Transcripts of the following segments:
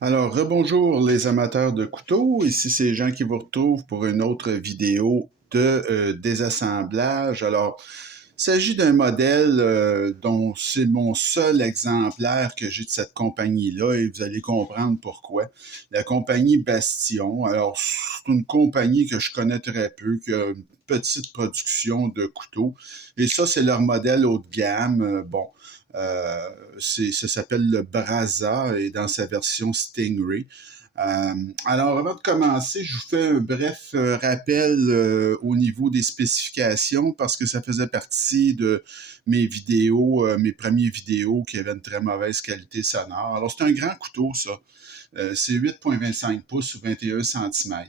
Alors, rebonjour les amateurs de couteaux. Ici, c'est Jean qui vous retrouve pour une autre vidéo de désassemblage. Alors, il s'agit d'un modèle dont c'est mon seul exemplaire que j'ai de cette compagnie-là et vous allez comprendre pourquoi. La compagnie Bastion. Alors, c'est une compagnie que je connais très peu, qui a une petite production de couteaux. Et ça, c'est leur modèle haut de gamme. Euh, ça s'appelle le Brasa et dans sa version Stingray. Alors, avant de commencer, je vous fais un bref rappel au niveau des spécifications parce que ça faisait partie de mes vidéos, mes premières vidéos qui avaient une très mauvaise qualité sonore. Alors, c'est un grand couteau, ça. C'est 8,25 pouces ou 21 cm.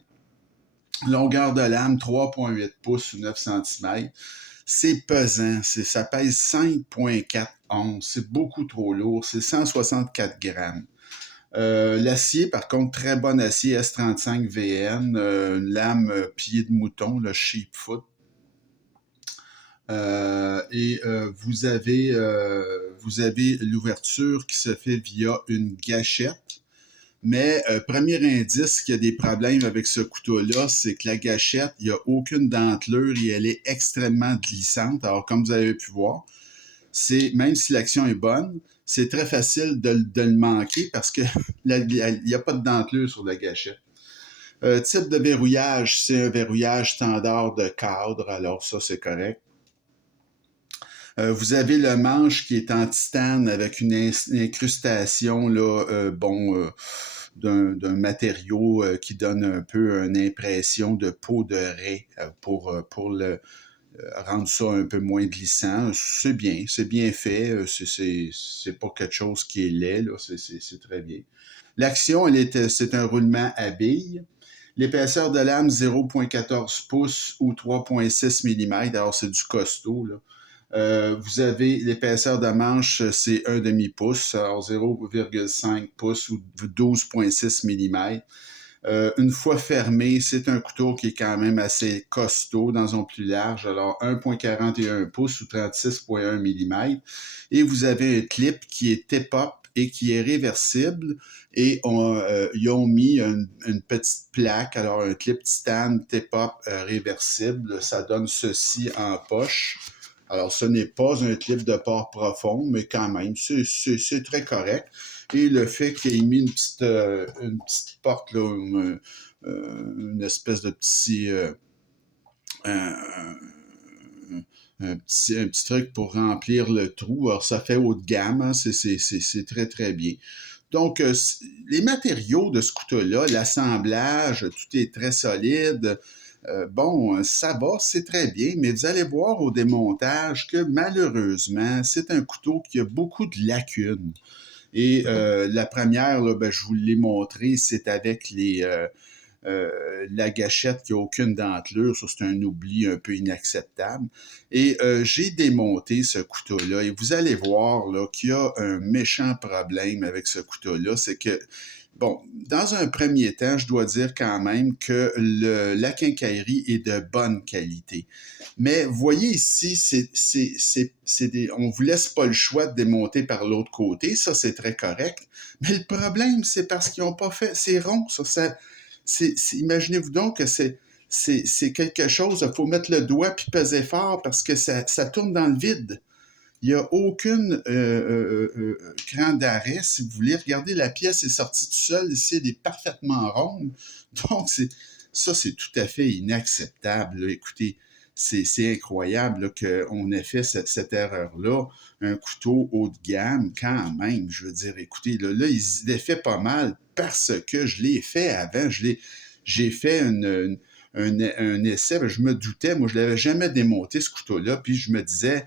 Longueur de lame, 3,8 pouces ou 9 cm. C'est pesant, ça pèse 5,4 onces. C'est beaucoup trop lourd. C'est 164 grammes. L'acier, par contre, très bon acier S35 VN, une lame pied de mouton, le Sheepfoot. Vous avez l'ouverture qui se fait via une gâchette. Mais premier indice qu'il y a des problèmes avec ce couteau-là, c'est que la gâchette, il n'y a aucune dentelure et elle est extrêmement glissante. Alors, comme vous avez pu voir, même si l'action est bonne, c'est très facile de le manquer parce que il n'y a pas de dentelure sur la gâchette. Type de verrouillage, c'est un verrouillage standard de cadre, alors ça, c'est correct. Vous avez le manche qui est en titane avec une incrustation là, d'un matériau qui donne un peu une impression de peau de raie pour rendre ça un peu moins glissant. C'est bien fait. C'est pas quelque chose qui est laid, là. C'est très bien. L'action, c'est un roulement à billes. L'épaisseur de lame, 0,14 pouces ou 3,6 mm. Alors, c'est du costaud, là. Vous avez l'épaisseur de manche, c'est un demi-pouce, alors 0,5 pouces ou 12,6 mm. Une fois fermé, c'est un couteau qui est quand même assez costaud dans un plus large, alors 1,41 pouces ou 36,1 mm. Et vous avez un clip qui est tip-up et qui est réversible et ils ont mis une petite plaque, alors un clip titane tip-up réversible, ça donne ceci en poche. Alors, ce n'est pas un clip de port profond, mais quand même, c'est très correct. Et le fait qu'il ait mis une petite porte, là, une espèce de petit, un, un petit truc pour remplir le trou. Alors, ça fait haut de gamme, hein, c'est très, très bien. Donc, les matériaux de ce couteau-là, l'assemblage, tout est très solide. Bon, ça va, c'est très bien, mais vous allez voir au démontage que malheureusement, c'est un couteau qui a beaucoup de lacunes. Et la première, là, ben, je vous l'ai montré, c'est avec la gâchette qui n'a aucune dentelure. Ça, c'est un oubli un peu inacceptable. Et j'ai démonté ce couteau-là et vous allez voir là, qu'il y a un méchant problème avec ce couteau-là. C'est que, bon, dans un premier temps, je dois dire quand même que la quincaillerie est de bonne qualité. Mais voyez ici, on vous laisse pas le choix de démonter par l'autre côté. Ça, c'est très correct. Mais le problème, c'est parce qu'ils n'ont pas fait. C'est rond, ça imaginez-vous donc que c'est quelque chose, il faut mettre le doigt puis peser fort parce que ça tourne dans le vide. Il n'y a aucune cran d'arrêt, si vous voulez. Regardez, la pièce est sortie tout seul. Ici, elle est parfaitement ronde. Donc, ça, c'est tout à fait inacceptable. Là. Écoutez, c'est incroyable qu'on ait fait cette erreur-là. Un couteau haut de gamme, quand même. Je veux dire, écoutez, là il est fait pas mal parce que je l'ai fait avant. J'ai fait un essai. Je me doutais, moi, je ne l'avais jamais démonté, ce couteau-là. Puis je me disais,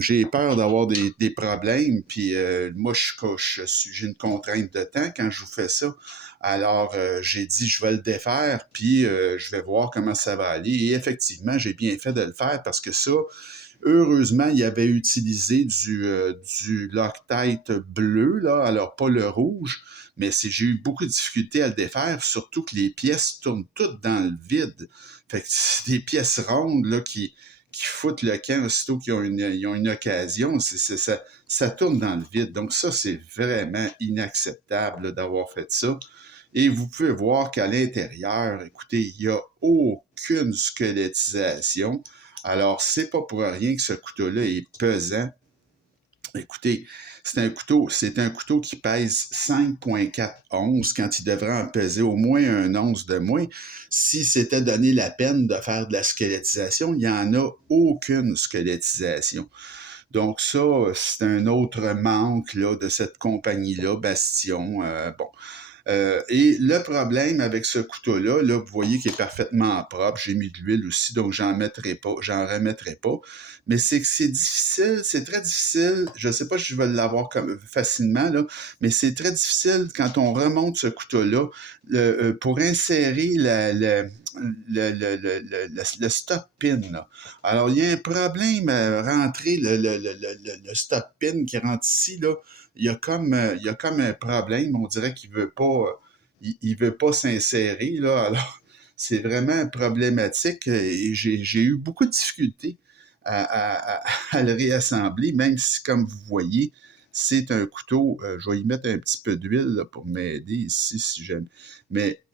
j'ai peur d'avoir des problèmes, puis moi, j'ai une contrainte de temps quand je vous fais ça. Alors, j'ai dit, je vais le défaire, puis je vais voir comment ça va aller. Et effectivement, j'ai bien fait de le faire parce que ça, heureusement, il avait utilisé du Loctite bleu, là, alors pas le rouge, mais j'ai eu beaucoup de difficultés à le défaire, surtout que les pièces tournent toutes dans le vide. Fait que c'est des pièces rondes là, qui foutent le camp aussitôt ils ont une occasion. Ça tourne dans le vide. Donc ça, c'est vraiment inacceptable là, d'avoir fait ça. Et vous pouvez voir qu'à l'intérieur, écoutez, il n'y a aucune squelettisation. Alors, c'est pas pour rien que ce couteau-là est pesant. Écoutez, c'est un couteau qui pèse 5,4 onces quand il devrait en peser au moins un once de moins. Si c'était donné la peine de faire de la squelettisation, il n'y en a aucune squelettisation. Donc ça, c'est un autre manque là, de cette compagnie-là, Bastion. Bon, et le problème avec ce couteau-là, là, vous voyez qu'il est parfaitement propre. J'ai mis de l'huile aussi, donc j'en remettrai pas. Mais c'est que c'est difficile, c'est très difficile. Je ne sais pas si je vais l'avoir facilement, là, mais c'est très difficile quand on remonte ce couteau-là pour insérer le stop pin. Là. Alors, il y a un problème à rentrer le stop pin qui rentre ici, là. Il y a comme un problème. On dirait qu'il veut pas, il veut pas s'insérer, là. Alors, c'est vraiment problématique et j'ai eu beaucoup de difficultés à le réassembler, même si, comme vous voyez, c'est un couteau. Je vais y mettre un petit peu d'huile pour m'aider ici si j'aime. Mais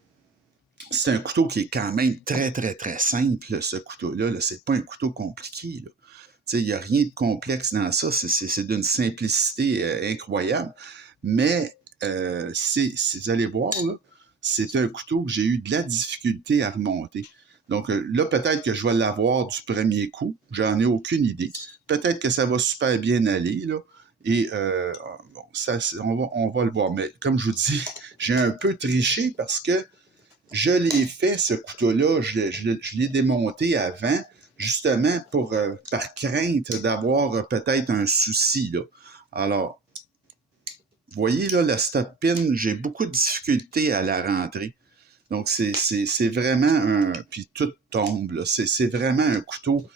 c'est un couteau qui est quand même très, très, très simple, ce couteau-là. Là. C'est pas un couteau compliqué, là. Il n'y a rien de complexe dans ça. C'est d'une simplicité incroyable. Mais vous allez voir, là, c'est un couteau que j'ai eu de la difficulté à remonter. Donc là, peut-être que je vais l'avoir du premier coup. J'en ai aucune idée. Peut-être que ça va super bien aller, là. Et bon, on va le voir. Mais comme je vous dis, j'ai un peu triché parce que je l'ai fait, ce couteau-là, je l'ai démonté avant, justement par crainte d'avoir peut-être un souci, là. Alors, vous voyez, là, la stop pin, j'ai beaucoup de difficultés à la rentrer. Donc, c'est vraiment puis tout tombe, là. C'est vraiment un couteau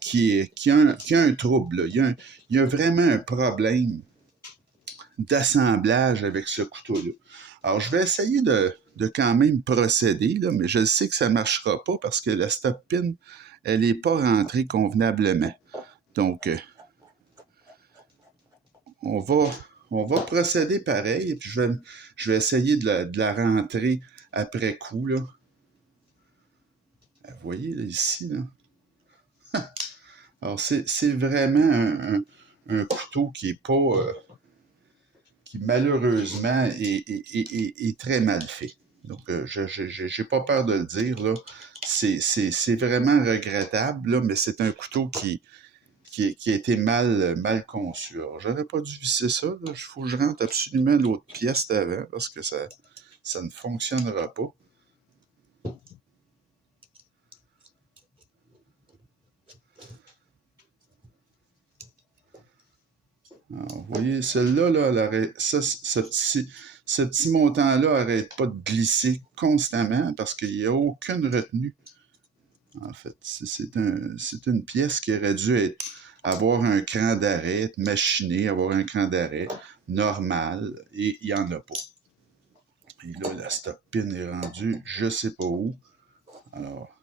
qui a un trouble, là. Il y a vraiment un problème d'assemblage avec ce couteau-là. Alors, je vais essayer de quand même procéder, là, mais je sais que ça ne marchera pas parce que la stop pin, elle n'est pas rentrée convenablement. Donc, on va, on va procéder pareil, et puis je vais essayer de la rentrer après coup, là. Vous voyez, là, ici, là. Alors, c'est vraiment un couteau qui est pas... qui malheureusement est très mal fait. Donc, je n'ai pas peur de le dire, là. C'est vraiment regrettable, là, mais c'est un couteau qui a été mal conçu. Alors, j'aurais pas dû visser ça. Il faut que je rentre absolument l'autre pièce d'avant parce que ça ne fonctionnera pas. Alors, vous voyez, celle-là, là, ce petit montant-là n'arrête pas de glisser constamment parce qu'il n'y a aucune retenue. En fait, c'est une pièce qui aurait dû avoir un cran d'arrêt, être machinée, avoir un cran d'arrêt normal, et il n'y en a pas. Et là, la stop pin est rendue, je ne sais pas où. Alors,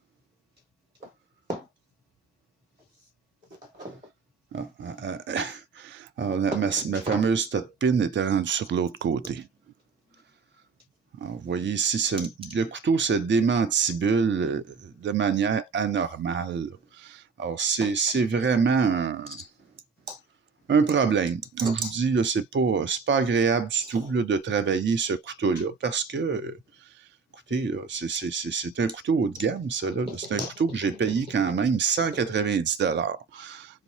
alors ma fameuse stop pin était rendue sur l'autre côté. Alors, vous voyez ici, le couteau se démantibule de manière anormale. Alors, c'est vraiment un problème. Comme je vous dis, c'est pas agréable du tout là, de travailler ce couteau-là parce que, écoutez, c'est un couteau haut de gamme, ça. C'est un couteau que j'ai payé quand même 190 $.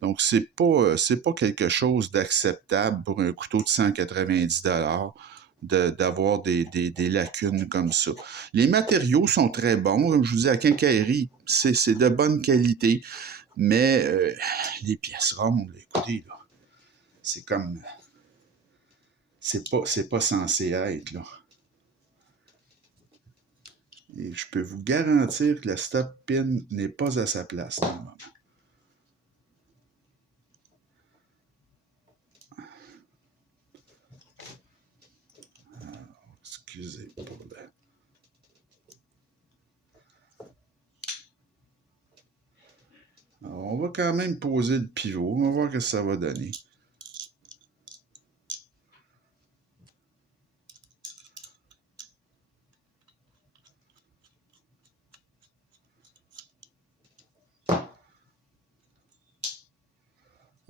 Donc, c'est pas quelque chose d'acceptable pour un couteau de 190 $ d'avoir des lacunes comme ça. Les matériaux sont très bons. Comme je vous dis, à quincaillerie, c'est de bonne qualité. Mais les pièces rondes, écoutez, là, c'est comme... C'est pas censé être, là. Et je peux vous garantir que la stop pin n'est pas à sa place dans le moment. Alors, excusez pour la... Alors, on On va quand même poser le pivot. On va voir ce que ça va donner.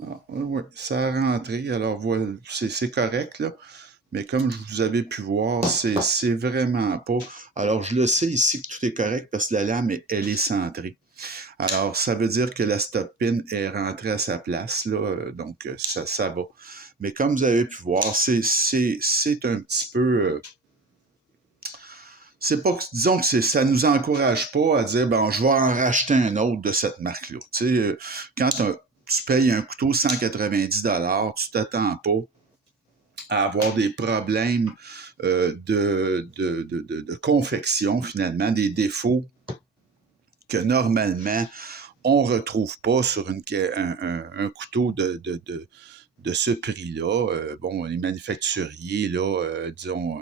Ah, oui, ça a rentré. Alors, voilà, c'est correct, là. Mais comme vous avez pu voir, c'est vraiment pas. Alors, je le sais ici que tout est correct parce que la lame, elle est centrée. Alors, ça veut dire que la stop pin est rentrée à sa place, là. Donc, ça va. Mais comme vous avez pu voir, c'est un petit peu. C'est pas que, disons que ça nous encourage pas à dire, ben, je vais en racheter un autre de cette marque-là. Tu sais, quand tu payes un couteau 190 tu t'attends pas à avoir des problèmes de confection, finalement, des défauts que normalement on ne retrouve pas sur un couteau de ce prix-là. Bon, les manufacturiers, là, disons,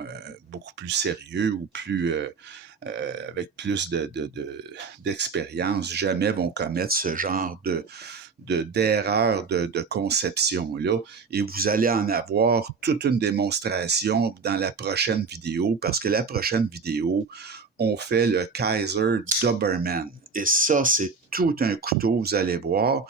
beaucoup plus sérieux ou plus avec plus d'expérience, jamais vont commettre ce genre d'erreur de conception-là. Et vous allez en avoir toute une démonstration dans la prochaine vidéo, parce que la prochaine vidéo, on fait le Kaiser Doberman. Et ça, c'est tout un couteau, vous allez voir,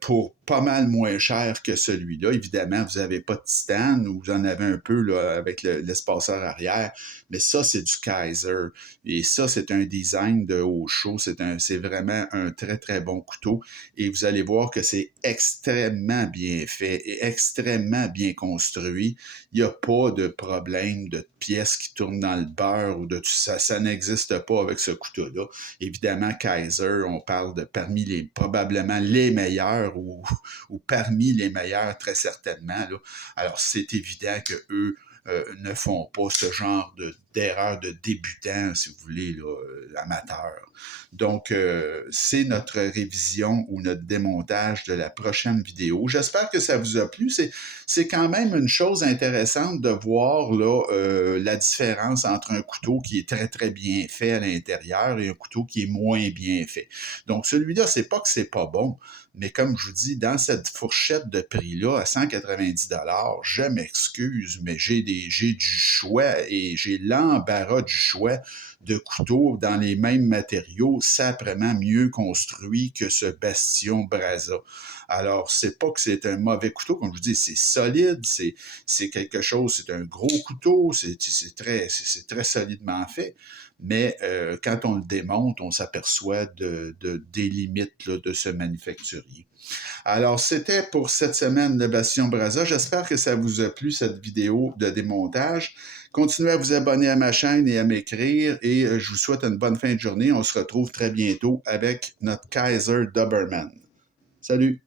pour pas mal moins cher que celui-là. Évidemment, vous n'avez pas de titane, ou vous en avez un peu là, avec l'espaceur arrière, mais ça, c'est du Kaiser. Et ça, c'est un design de haut chaud. C'est vraiment un très, très bon couteau. Et vous allez voir que c'est extrêmement bien fait et extrêmement bien construit. Il n'y a pas de problème de pièces qui tournent dans le beurre ou de tout ça. Ça n'existe pas avec ce couteau-là. Évidemment, Kaiser, on parle de parmi probablement les meilleurs ou parmi les meilleurs très certainement. Là. Alors, c'est évident que eux ne font pas ce genre d'erreur de débutant, si vous voulez, là, amateur. Donc, c'est notre révision ou notre démontage de la prochaine vidéo. J'espère que ça vous a plu. C'est quand même une chose intéressante de voir là, la différence entre un couteau qui est très, très bien fait à l'intérieur et un couteau qui est moins bien fait. Donc, celui-là, c'est pas que c'est pas bon, mais comme je vous dis, dans cette fourchette de prix-là, à 190 je m'excuse, mais j'ai du choix et j'ai l'embarras du choix de couteaux dans les mêmes matériaux, saprement mieux construits que ce Bastion Brasa. Alors, c'est pas que c'est un mauvais couteau, comme je vous dis, c'est solide, c'est quelque chose, c'est un gros couteau, c'est très solidement fait. Mais quand on le démonte, on s'aperçoit des limites là, de ce manufacturier. Alors, c'était pour cette semaine de Bastion Brasa. J'espère que ça vous a plu, cette vidéo de démontage. Continuez à vous abonner à ma chaîne et à m'écrire. Et je vous souhaite une bonne fin de journée. On se retrouve très bientôt avec notre Kaiser Doberman. Salut!